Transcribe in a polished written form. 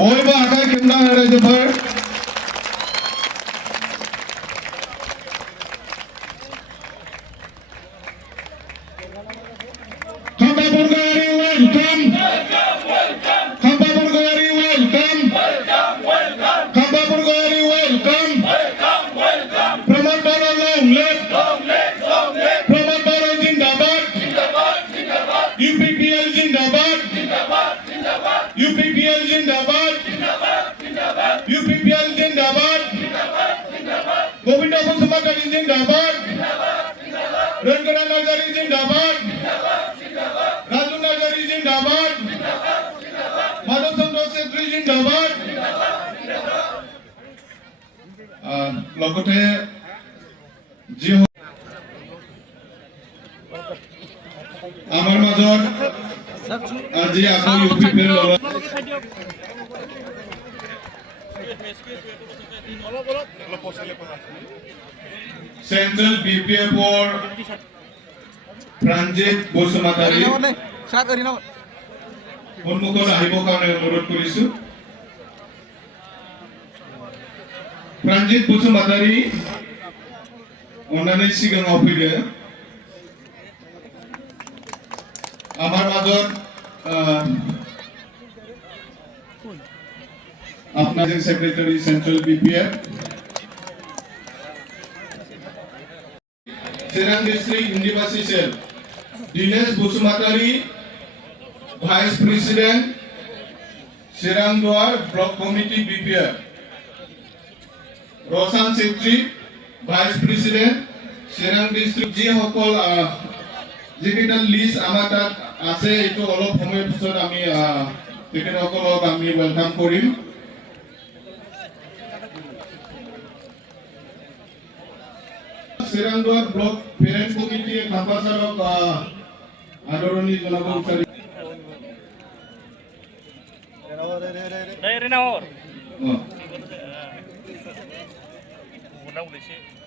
बयबो आखाइ खेवना रायजोफोर Khamba Burgari welcome. Khamba Burgari welcome. Khamba Burgari welcome. Pramod Baro long live. Pramod Baro Zindabad. UPPL Zindabad. UPPL Zindabad. UPPL Zindabad. Govinda Basumatari Zindabad. Rangana Nazari Zindabad. Raju Nazari Zindabad. Madhusandra Setri Zindabad. লগতে যি আমাৰ মাজত আজি আকৌ UPPL central বিপিএফৰ প্ৰাঞ্জিত বসুমতাৰী সন্মুখত আহিবৰ কাৰণে অনুৰোধ কৰিছো। प्रांजित बसुमतारी अन्नानै सिगाङाव फैदो। आमार माजत आपनाजों secretary central BPF Chirang district हिंदीभाषी cell Dinesh Basumatary vice president Chirang Duar block committee BPF Roshan Setri, Vice President, Chiran District ji hokol digital list amata ase etu olop homoy pisot ami ticket hokolok ami welcome korim. Chiran Duar Block Parent Committee Khambasarok adoroni jonabo uchari. Renawar. Undang boleh sih.